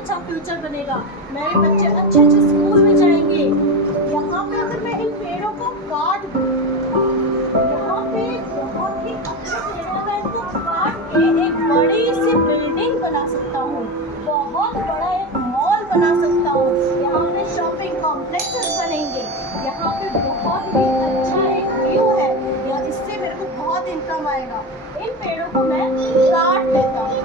अच्छा फ्यूचर बनेगा, मेरे बच्चे अच्छे अच्छे स्कूल में जाएंगे। यहाँ पे अगर मैं इन पेड़ों को काट दूँ, यहाँ पे बहुत ही अच्छे पेड़ है, मैं इनको काट के एक बड़ी सी बिल्डिंग बना सकता हूँ, बहुत बड़ा एक मॉल बना सकता हूँ। यहाँ पे शॉपिंग कॉम्प्लेक्सेस बनेंगे, यहाँ पे बहुत ही अच्छा एक व्यू है, या इससे मेरे को बहुत इनकम आएगा। इन पेड़ों को मैं काट देता हूँ।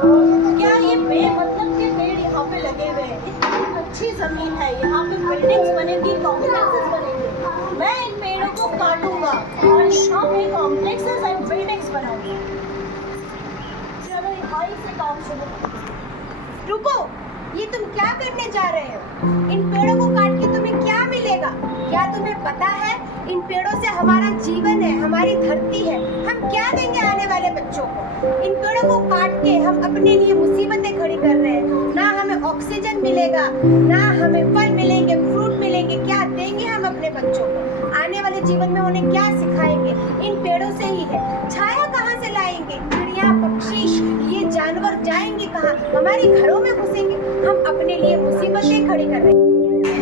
क्या ये बेमतलब के पेड़ यहाँ पे लगे हुए हैं? इतनी अच्छी जमीन है, यहाँ पे बिल्डिंग्स बनेंगी, कॉम्प्लेक्सेस बनेंगे। मैं इन पेड़ों को काटूंगा और यहाँ पे कॉम्प्लेक्सेस एंड बिल्डिंग्स बनाऊंगा। चलो यहाँ से काम शुरू करो। रुको, ये तुम क्या करने जा रहे हो? इन पेड़ों को काट के तुम्हें क्या मिलेगा? क्या तुम्हें पता है इन पेड़ों से हमारा जीवन है, हमारी धरती है, हम क्या देंगे आने वाले बच्चों को? इन पेड़ों को काट के हम अपने लिए मुसीबतें खड़ी कर रहे हैं। ना हमें ऑक्सीजन मिलेगा, ना हमें फल मिलेंगे, फ्रूट मिलेंगे। क्या देंगे हम अपने बच्चों को? आने वाले जीवन में उन्हें क्या सिखाएंगे? इन पेड़ों से ही है। छाया कहाँ से लाएंगे? चिड़िया, पक्षी, ये जानवर जाएंगे कहाँ? हमारे घरों में घुसेंगे। हम अपने लिए मुसीबतें खड़ी कर रहे हैं।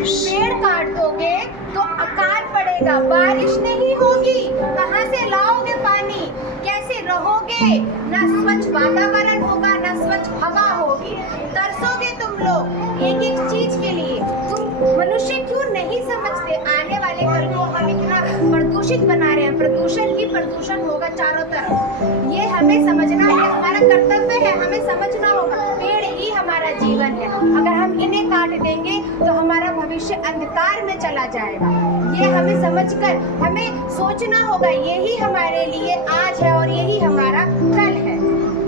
पेड़ काट दोगे तो अकाल पड़ेगा, बारिश नहीं होगी, कहाँ से लाओगे पानी? कैसे रहोगे? ना स्वच्छ वातावरण होगा, ना स्वच्छ हवा होगी। तरसोगे तुम लोग एक एक चीज के लिए। तुम मनुष्य क्यों नहीं समझते? आने वाले कल को हम इतना प्रदूषित बना रहे हैं, प्रदूषण ही प्रदूषण होगा चारों तरफ। ये हमें समझना है, हमारा कर्तव्य है, हमें समझना होगा। पेड़ ही हमारा जीवन है, अगर हम इन्हें काट देंगे तो हमारा भविष्य अंधकार में चला जाएगा। ये हमें समझकर हमें सोचना होगा, यही हमारे लिए आज है और यही हमारा कल है।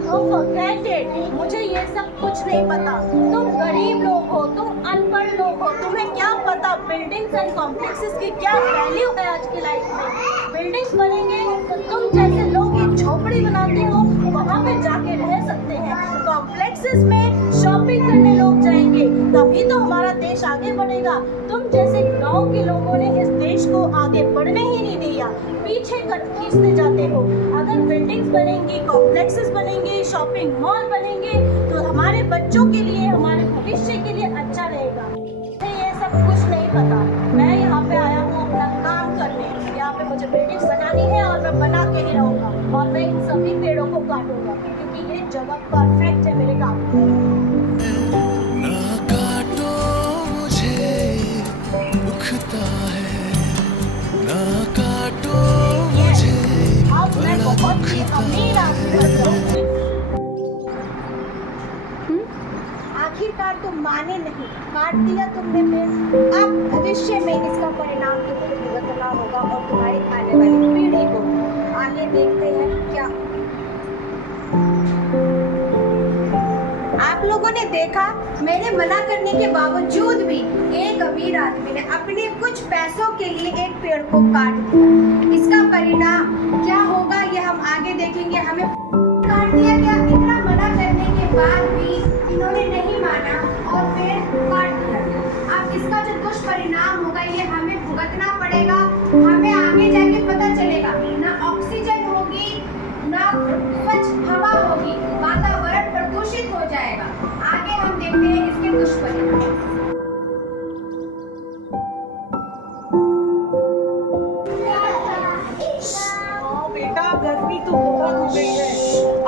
forget it, मुझे ये सब कुछ नहीं पता। तुम गरीब लोग हो, तुम अनपढ़ लोग हो, तुम्हें क्या पता बिल्डिंग्स एंड कॉम्प्लेक्सेस की क्या वैल्यू है आज की लाइफ में। बिल्डिंग्स बनेंगे तो तुम जैसे लोग एक झोपड़ी बनाते हो वहाँ पे जाके रह सकते हैं। कॉम्प्लेक्सेस में शॉपिंग करने लोग जाएंगे, तभी तो हमारा देश आगे बढ़ेगा। तुम जैसे गांव के लोगों ने इस देश को आगे बढ़ने ही नहीं दिया, पीछे खींचते जाते हो। अगर बिल्डिंग्स बनेंगी, कॉम्प्लेक्सेस बनेंगे, शॉपिंग मॉल बनेंगे तो हमारे बच्चों के लिए, हमारे भविष्य के लिए अच्छा रहेगा। मुझे ये सब कुछ नहीं पता, मैं यहाँ पे आया हूँ अपना काम करने। यहाँ पे मुझे बिल्डिंग्स बनानी है और मैं बना के ही रहूँगा, और मैं इन सभी पेड़ों को काटूंगा क्योंकि ये जगह परफेक्ट है मेरे काम के लिए। ना काटो मुझे, दुखता है, ना काटो मुझे, अब मैं बहुत ही अमीर आदमी बन जाऊंगी। आखिरकार तुम माने नहीं, काट दिया तुमने पेड़। अब भविष्य में इसका परिणाम तुम्हें भुगतना होगा और तुम्हारी आने वाली पीढ़ी को। आगे देखते हैं क्या। आप लोगों ने देखा, मैंने मना करने के बावजूद भी एक अमीर आदमी ने अपने कुछ पैसों के लिए एक पेड़ को काट दिया। इसका परिणाम क्या होगा ये हम आगे देखेंगे। हमें काट दिया गया, इतना मना करने के बाद भी इन्होंने नहीं माना और पेड़ काट दिया गया। अब इसका जो दुष्परिणाम होगा ये हमें भुगतना पड़ेगा। हमें आगे जाके पता चलेगा, ना ऑक्सीजन होगी, ना स्वच्छ हवा होगी, वातावरण प्रदूषित हो जाएगा। आगे हम देखते हैं इसके दुष्परिणाम। बेटा, गर्मी तो बहुत हो गई है।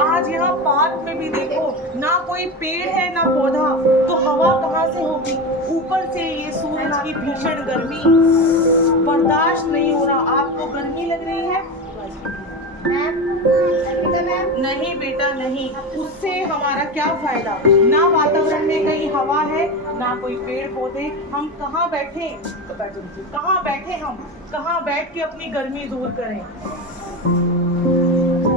आज यहाँ पार्क में भी देखो, ना कोई पेड़ है ना पौधा, तो हवा कहाँ से होगी? ऊपर से ये सूरज की भीषण गर्मी बर्दाश्त नहीं हो रहा। आपको गर्मी लग रही है? नहीं बेटा नहीं, उससे हमारा क्या फायदा? ना वातावरण में कहीं हवा है, ना कोई पेड़ पौधे। हम कहाँ बैठे? कहाँ बैठे? हम कहाँ बैठ के अपनी गर्मी दूर करें?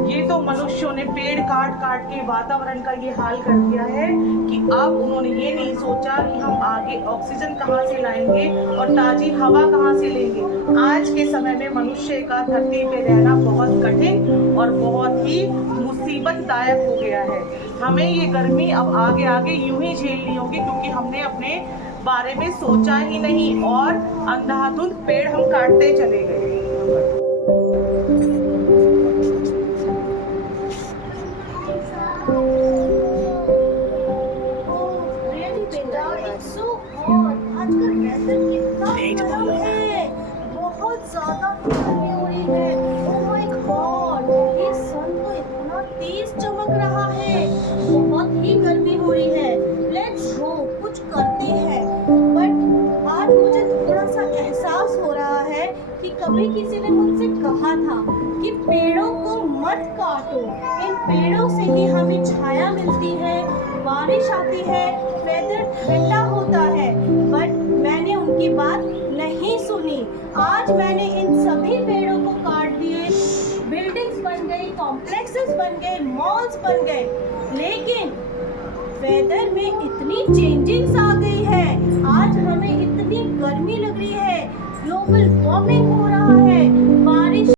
ये तो मनुष्यों ने पेड़ काट काट के वातावरण का ये हाल कर दिया है कि अब उन्होंने ये नहीं सोचा कि हम आगे ऑक्सीजन कहाँ से लाएंगे और ताजी हवा कहाँ से लेंगे। आज के समय में मनुष्य का धरती पे रहना बहुत कठिन और बहुत ही मुसीबतदायक हो गया है। हमें ये गर्मी अब आगे आगे यूं ही झेलनी होगी क्योंकि हमने अपने बारे में सोचा ही नहीं और अंधाधुंध पेड़ हम काटते चले गए। आजकल वेदर कितना गर्म है, बहुत ज्यादा गर्मी हो रही है। ओह माय गॉड, ये सन तो इतना तेज चमक रहा है, बहुत ही गर्मी हो रही है। लेट्स गो, कुछ करते हैं। बट आज मुझे थोड़ा सा एहसास हो रहा है कि कभी किसी ने मुझसे कहा था कि पेड़ों को मत काटो, इन पेड़ों से ही हमें छाया मिलती है, बारिश आती है, वेदर ठंडा होता है। बट मैंने उनकी बात नहीं सुनी। आज मैंने इन सभी पेड़ों को काट दिए, बिल्डिंग्स बन गई, कॉम्प्लेक्सेस बन गए, मॉल्स बन गए, लेकिन वेदर में इतनी चेंजिंग्स आ गई है। आज हमें इतनी गर्मी लग रही है, ग्लोबल वार्मिंग हो रहा है,